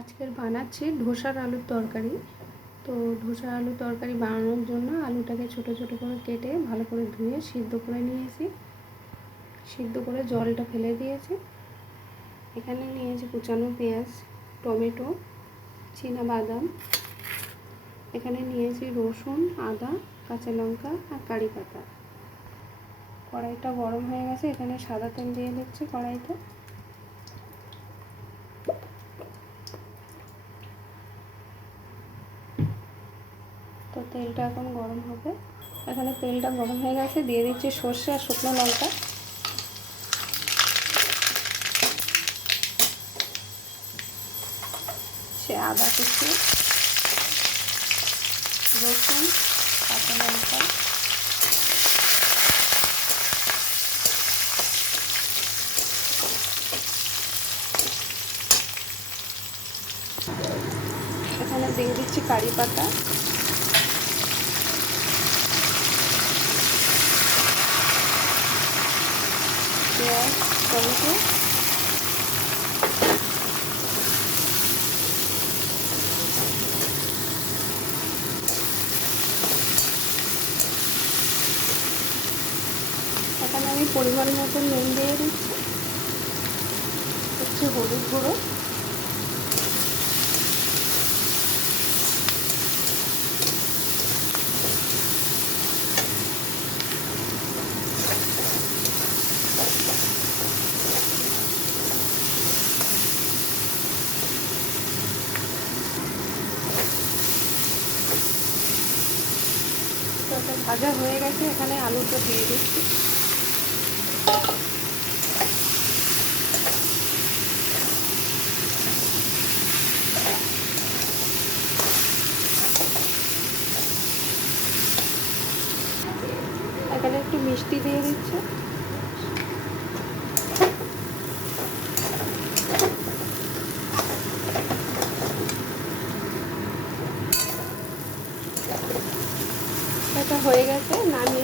আজকের বানাচ্ছি ধোসার আলুর তরকারি। তো ধোসার আলুর তরকারি বানানোর জন্য আলুটাকে ছোট ছোট করে কেটে ভালো করে ধুয়ে সিদ্ধ করে নিয়েছি। সিদ্ধ করে জলটা ফেলে দিয়েছি। এখানে নিয়েছি কুচানো পেঁয়াজ, টমেটো, বাদাম। এখানে নিয়েছি রসুন, আদা, কাঁচা লঙ্কা আর কারি পাতা। কড়াইটা গরম হয়ে গেছে, এখানে সাদা তেল দিয়ে দিচ্ছি কড়াইতে। তো তেলটা এখন গরম হবে। এখানে তেলটা গরম হয়ে গেছে, দিয়ে দিচ্ছি সর্ষে আর শুকনো লঙ্কা। সে আদা কুচি, রসুন, কাঁচা লঙ্কা, এখানে দিয়ে দিচ্ছি কারি পাতা, পেঁয়াজ, টমেটো, এখানে আমি পরিমাণ মতো নুন দিয়ে দিচ্ছি, হচ্ছে হলুদ গুঁড়ো, ভাজা হয়ে গেছে। এখানে আলুটা দিয়ে দিচ্ছি। এখানে একটু মিষ্টি দিয়ে দিচ্ছি। এটা হয়ে গেছে, নামিয়ে